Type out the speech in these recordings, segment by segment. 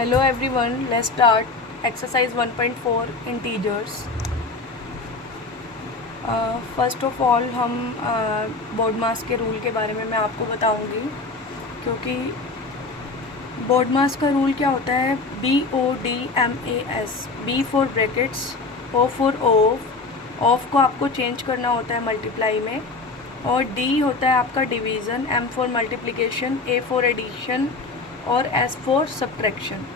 Hello everyone, let's start exercise 1.4 integers. First of all हम board मास के rule के बारे में मैं आपको बताऊंगी, क्योंकि बोर्ड मास का रूल क्या होता है। BODMAS, B for brackets, O for of को आपको चेंज करना होता है मल्टीप्लाई में, और D होता है आपका division, M for multiplication, A for addition और S फॉर सब्ट्रैक्शन।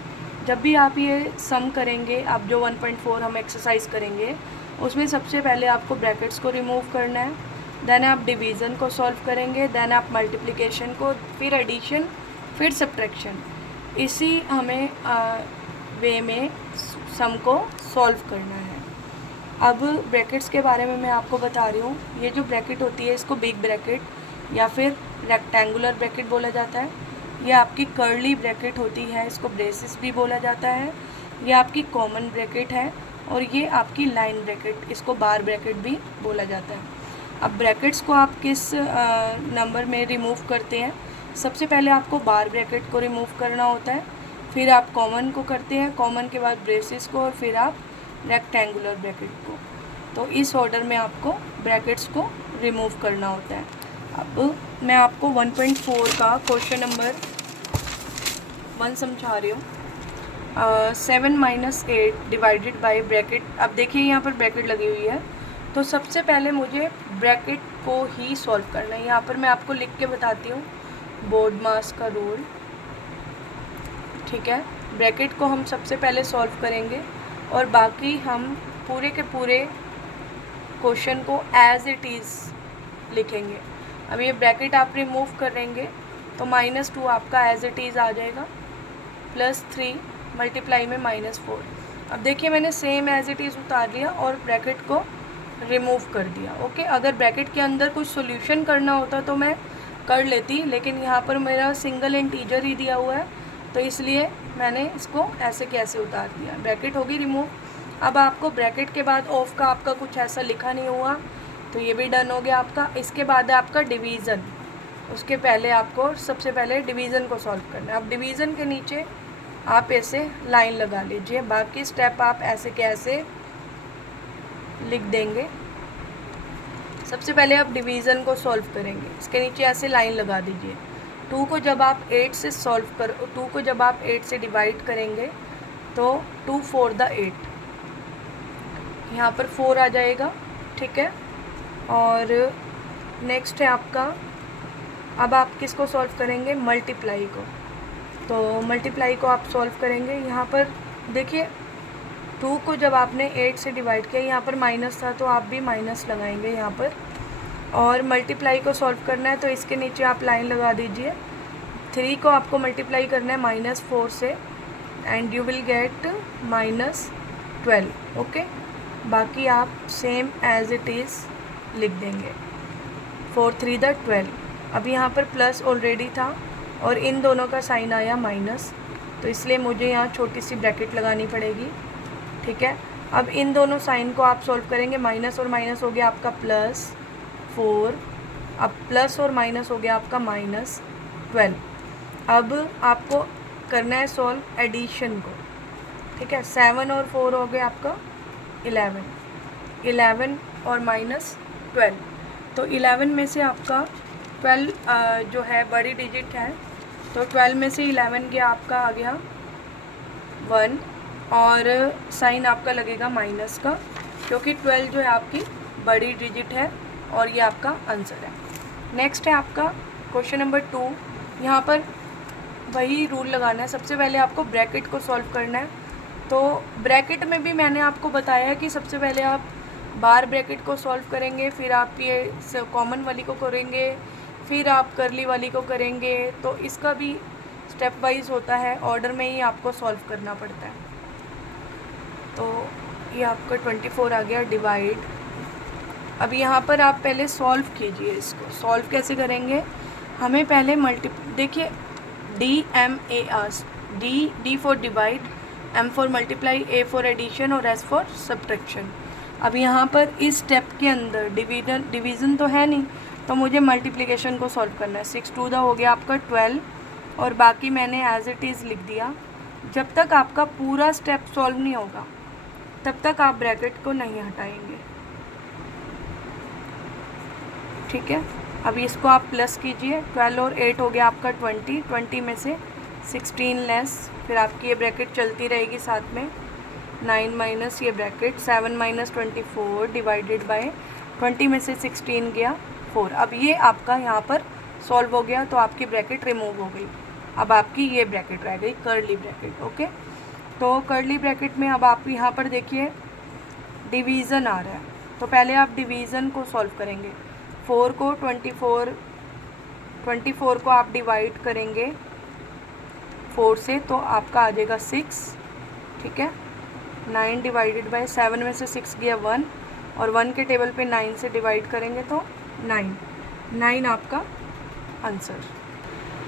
जब भी आप ये सम करेंगे, आप जो 1.4 हम एक्सरसाइज करेंगे उसमें सबसे पहले आपको ब्रैकेट्स को रिमूव करना है, देन आप डिवीज़न को सॉल्व करेंगे, देन आप मल्टीप्लिकेशन को, फिर एडिशन, फिर सब्ट्रैक्शन। इसी हमें वे में सम को सॉल्व करना है। अब ब्रैकेट्स के बारे में मैं आपको बता रही हूँ। ये जो ब्रैकेट होती है इसको बिग ब्रैकेट या फिर रेक्टेंगुलर ब्रैकेट बोला जाता है। ये आपकी कर्ली ब्रैकेट होती है, इसको ब्रेसिस भी बोला जाता है। ये आपकी कॉमन ब्रैकेट है, और ये आपकी लाइन ब्रैकेट, इसको बार ब्रैकेट भी बोला जाता है। अब ब्रैकेट्स को आप किस नंबर में रिमूव करते हैं? सबसे पहले आपको बार ब्रैकेट को रिमूव करना होता है, फिर आप कॉमन को करते हैं, कॉमन के बाद ब्रेसिस को, और फिर आप रेक्टेंगुलर ब्रैकेट को। तो इस ऑर्डर में आपको ब्रैकेट्स को रिमूव करना होता है। अब मैं आपको 1.4 का क्वेश्चन नंबर 1 समझा रही हूँ। 7 - 8 डिवाइडेड बाय ब्रैकेट। अब देखिए यहाँ पर ब्रैकेट लगी हुई है, तो सबसे पहले मुझे ब्रैकेट को ही सॉल्व करना है। यहाँ पर मैं आपको लिख के बताती हूँ बोर्ड मास का रूल, ठीक है। ब्रैकेट को हम सबसे पहले सॉल्व करेंगे, और बाकी हम पूरे के पूरे क्वेश्चन को एज इट इज़ लिखेंगे। अब ये ब्रैकेट आप रिमूव करेंगे तो -2 आपका एज इट इज़ आ जाएगा, +3 मल्टीप्लाई में -4। अब देखिए मैंने सेम एज इट इज़ उतार लिया और ब्रैकेट को रिमूव कर दिया। ओके, अगर ब्रैकेट के अंदर कुछ सॉल्यूशन करना होता तो मैं कर लेती, लेकिन यहाँ पर मेरा सिंगल इंटीजर ही दिया हुआ है, तो इसलिए मैंने इसको ऐसे कैसे उतार दिया। ब्रैकेट होगी रिमूव। अब आपको ब्रैकेट के बाद ऑफ का आपका कुछ ऐसा लिखा नहीं हुआ, तो ये भी डन हो गया आपका। इसके बाद है आपका डिवीज़न। उसके पहले आपको सबसे पहले डिवीज़न को सॉल्व करना है। अब डिवीज़न के नीचे आप ऐसे लाइन लगा लीजिए, बाकी स्टेप आप ऐसे कैसे लिख देंगे। सबसे पहले आप डिवीज़न को सॉल्व करेंगे, इसके नीचे ऐसे लाइन लगा दीजिए। 2 को जब आप 8 से डिवाइड करेंगे तो 2 × 4 = 8, यहाँ पर 4 आ जाएगा, ठीक है। और नेक्स्ट है आपका, अब आप किसको सॉल्व करेंगे? मल्टीप्लाई को। तो मल्टीप्लाई को आप सॉल्व करेंगे। यहाँ पर देखिए 2 को जब आपने 8 से डिवाइड किया, यहाँ पर माइनस था तो आप भी माइनस लगाएंगे यहाँ पर। और मल्टीप्लाई को सॉल्व करना है तो इसके नीचे आप लाइन लगा दीजिए। 3 को आपको मल्टीप्लाई करना है -4 से, and you will get -12। Okay, बाकी आप सेम एज इट इज़ लिख देंगे। 4 × 3 = 12। अब यहाँ पर प्लस ऑलरेडी था और इन दोनों का साइन आया माइनस, तो इसलिए मुझे यहाँ छोटी सी ब्रैकेट लगानी पड़ेगी, ठीक है। अब इन दोनों साइन को आप सॉल्व करेंगे। माइनस और माइनस हो गया आपका +4, अब प्लस और माइनस हो गया आपका -12। अब आपको करना है सॉल्व एडिशन को, ठीक है। 7 और 4 हो गया आपका 11 और -12, तो 11 में से आपका 12 जो है बड़ी डिजिट है, तो 12 में से 11 गया आपका आ गया 1, और साइन आपका लगेगा माइनस का, क्योंकि 12 जो है आपकी बड़ी डिजिट है, और ये आपका आंसर है। नेक्स्ट है आपका क्वेश्चन नंबर 2। यहाँ पर वही रूल लगाना है। सबसे पहले आपको ब्रैकेट को सॉल्व करना है। तो ब्रैकेट में भी मैंने आपको बताया है कि सबसे पहले आप बार ब्रैकेट को सॉल्व करेंगे, फिर आप ये कॉमन वाली को करेंगे, फिर आप करली वाली को करेंगे। तो इसका भी स्टेप वाइज होता है, ऑर्डर में ही आपको सॉल्व करना पड़ता है। तो ये आपका 24 आ गया डिवाइड। अब यहाँ पर आप पहले सॉल्व कीजिए। इसको सॉल्व कैसे करेंगे? हमें पहले देखिए DMAS, D for divide, M for multiply, A for addition और S फॉर सब्ट्रैक्शन। अब यहाँ पर इस स्टेप के अंदर डिवीज़न तो है नहीं, तो मुझे मल्टीप्लिकेशन को सॉल्व करना है। 6 × 2 = हो गया आपका 12, और बाकी मैंने एज इट इज़ लिख दिया। जब तक आपका पूरा स्टेप सॉल्व नहीं होगा तब तक आप ब्रैकेट को नहीं हटाएंगे, ठीक है। अभी इसको आप प्लस कीजिए, 12 और 8 हो गया आपका 20, 20 में से 16 लेस, फिर आपकी ये ब्रैकेट चलती रहेगी साथ में, 9 माइनस ये ब्रैकेट 7 माइनस 24 डिवाइडेड बाय 20 में से 16 गया 4। अब ये आपका यहाँ पर सॉल्व हो गया तो आपकी ब्रैकेट रिमूव हो गई। अब आपकी ये ब्रैकेट रह गई कर्ली ब्रैकेट, ओके। तो कर्ली ब्रैकेट में अब आप यहाँ पर देखिए डिवीज़न आ रहा है, तो पहले आप डिवीज़न को सॉल्व करेंगे। 4 को 24 को आप डिवाइड करेंगे 4 से तो आपका आ जाएगा 6, ठीक है। 9 डिवाइडेड बाय 7 में से 6 गया 1, और 1 के टेबल पे 9 से डिवाइड करेंगे तो 9 आपका आंसर।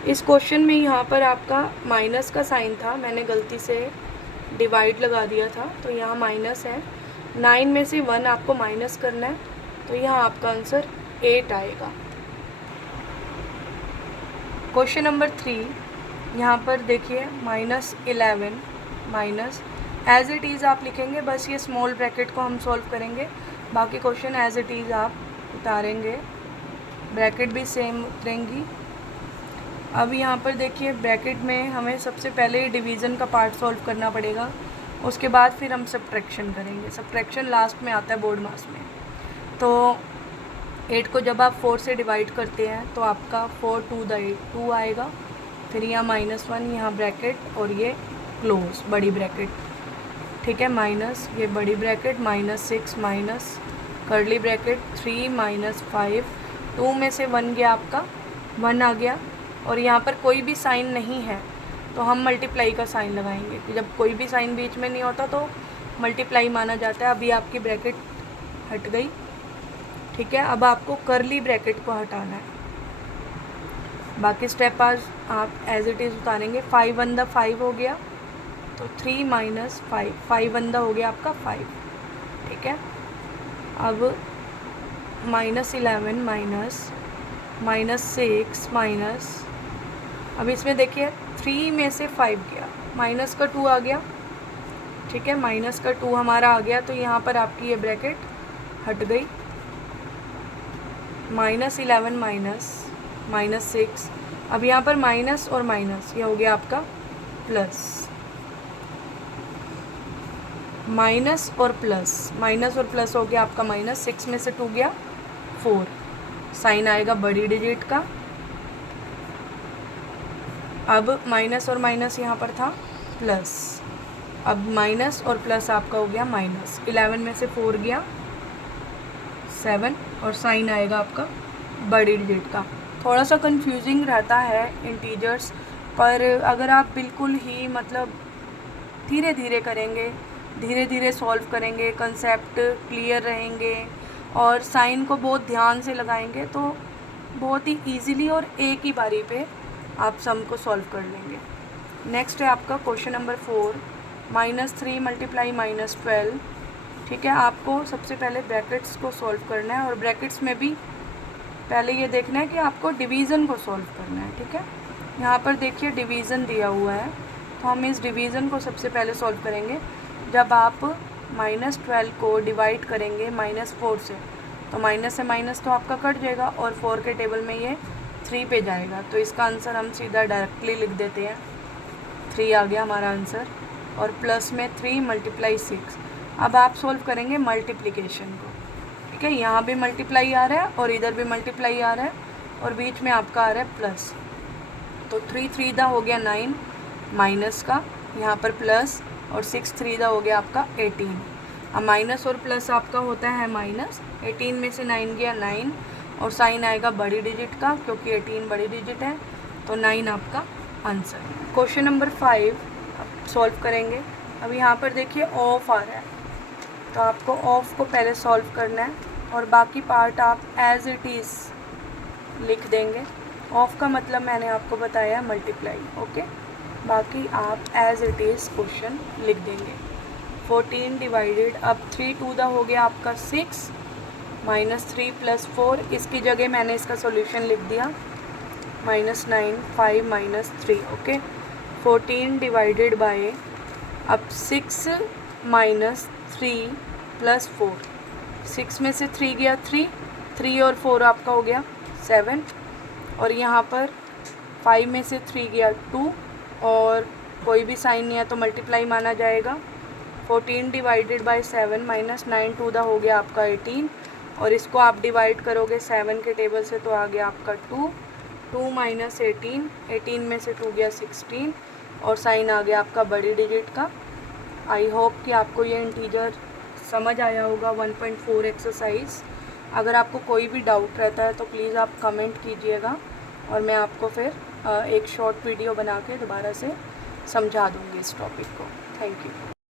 इस क्वेश्चन में यहाँ पर आपका माइनस का साइन था, मैंने गलती से डिवाइड लगा दिया था, तो यहाँ माइनस है। 9 में से 1 आपको माइनस करना है, तो यहाँ आपका आंसर 8 आएगा। क्वेश्चन नंबर 3, यहाँ पर देखिए -11 माइनस एज इट इज़ आप लिखेंगे, बस ये स्मॉल ब्रैकेट को हम सॉल्व करेंगे, बाकी क्वेश्चन एज इट इज़ आप उतारेंगे, ब्रैकेट भी सेम उतरेंगी। अब यहाँ पर देखिए ब्रैकेट में हमें सबसे पहले डिवीज़न का पार्ट सॉल्व करना पड़ेगा, उसके बाद फिर हम सब्ट्रैक्शन करेंगे। सब्ट्रैक्शन लास्ट में आता है बोर्ड मास में। तो 8 को जब आप 4 से डिवाइड करते हैं तो आपका 4 2 द 8 2 आएगा, फिर यहाँ -1 यहाँ ब्रैकेट और ये क्लोज बड़ी ब्रैकेट, ठीक है, माइनस ये बड़ी ब्रैकेट -6 माइनस कर्ली ब्रैकेट 3 -5, 2 में से 1 गया आपका 1 आ गया, और यहाँ पर कोई भी साइन नहीं है तो हम मल्टीप्लाई का साइन लगाएंगे, कि जब कोई भी साइन बीच में नहीं होता तो मल्टीप्लाई माना जाता है। अभी आपकी ब्रैकेट हट गई, ठीक है। अब आपको कर्ली ब्रैकेट को हटाना है, बाकी स्टेप आज आप एज इट इज़ उतारेंगे। 5 1 द 5 हो गया, तो 3 माइनस 5, 5 1 द हो गया आपका 5, ठीक है। अब -11 -6 माइनस, अब इसमें देखिए 3 में से 5 गया, माइनस का 2 आ गया, ठीक है, माइनस का 2 हमारा आ गया, तो यहाँ पर आपकी ये ब्रैकेट हट गई। -11 -6, अब यहाँ पर माइनस और माइनस ये हो गया आपका प्लस, माइनस और प्लस हो गया आपका -6 में से 2 गया 4, साइन आएगा बड़ी डिजिट का। अब माइनस और माइनस यहाँ पर था प्लस, अब माइनस और प्लस आपका हो गया माइनस, 11 में से 4 गया 7, और साइन आएगा आपका बड़ी डिजिट का। थोड़ा सा कंफ्यूजिंग रहता है इंटीजर्स, पर अगर आप बिल्कुल ही मतलब धीरे धीरे करेंगे, धीरे धीरे सॉल्व करेंगे, कंसेप्ट क्लियर रहेंगे और साइन को बहुत ध्यान से लगाएंगे तो बहुत ही ईजीली और एक ही बारी पे आप सम को सॉल्व कर लेंगे। नेक्स्ट है आपका क्वेश्चन नंबर 4, -3 मल्टीप्लाई -12, ठीक है। आपको सबसे पहले ब्रैकेट्स को सॉल्व करना है, और ब्रैकेट्स में भी पहले ये देखना है कि आपको डिवीज़न को सॉल्व करना है, ठीक है। यहाँ पर देखिए डिवीज़न दिया हुआ है, तो हम इस डिवीज़न को सबसे पहले सॉल्व करेंगे। जब आप -12 को डिवाइड करेंगे -4 से, तो माइनस से माइनस तो आपका कट जाएगा और 4 के टेबल में ये 3 पे जाएगा, तो इसका आंसर हम सीधा डायरेक्टली लिख देते हैं, 3 आ गया हमारा आंसर, और प्लस में 3 × 6। अब आप सॉल्व करेंगे मल्टीप्लिकेशन को, ठीक है। यहाँ भी मल्टीप्लाई आ रहा है और इधर भी मल्टीप्लाई आ रहा है, और बीच में आपका आ रहा है प्लस, तो 3 3 दा हो गया 9 माइनस का, यहाँ पर प्लस, और 6 3 दा हो गया आपका 18। अब माइनस और प्लस आपका होता है माइनस, 18 में से 9 गया 9, और साइन आएगा बड़ी डिजिट का क्योंकि 18 बड़ी डिजिट है, तो 9 आपका आंसर। क्वेश्चन नंबर 5 अब सॉल्व करेंगे। अब यहाँ पर देखिए ऑफ आ रहा है, तो आपको ऑफ को पहले सॉल्व करना है और बाकी पार्ट आप एज इट इज़ लिख देंगे। ऑफ का मतलब मैंने आपको बताया मल्टीप्लाई, ओके। बाकी आप एज इट इज़ क्वेश्चन लिख देंगे। 14 डिवाइडेड, अब 3 2 दा हो गया आपका 6, -3 + 4, इसकी जगह मैंने इसका सॉल्यूशन लिख दिया -9 5 - 3, ओके। 14 डिवाइडेड बाय, अब 6 माइनस 3 प्लस 4, 6 में से 3 गया 3 और 4 आपका हो गया 7, और यहाँ पर 5 में से 3 गया 2, और कोई भी साइन नहीं है तो मल्टीप्लाई माना जाएगा। 14 divided by 7 minus 9 to the हो गया आपका 18, और इसको आप डिवाइड करोगे 7 के टेबल से तो आ गया आपका 2 माइनस 18 में से 2 गया 16, और साइन आ गया आपका बड़ी डिजिट का। आई होप कि आपको ये इंटीजर समझ आया होगा 1.4 एक्सरसाइज। अगर आपको कोई भी डाउट रहता है तो प्लीज़ आप कमेंट कीजिएगा, और मैं आपको फिर एक शॉर्ट वीडियो बना के दोबारा से समझा दूँगी इस टॉपिक को। Thank you.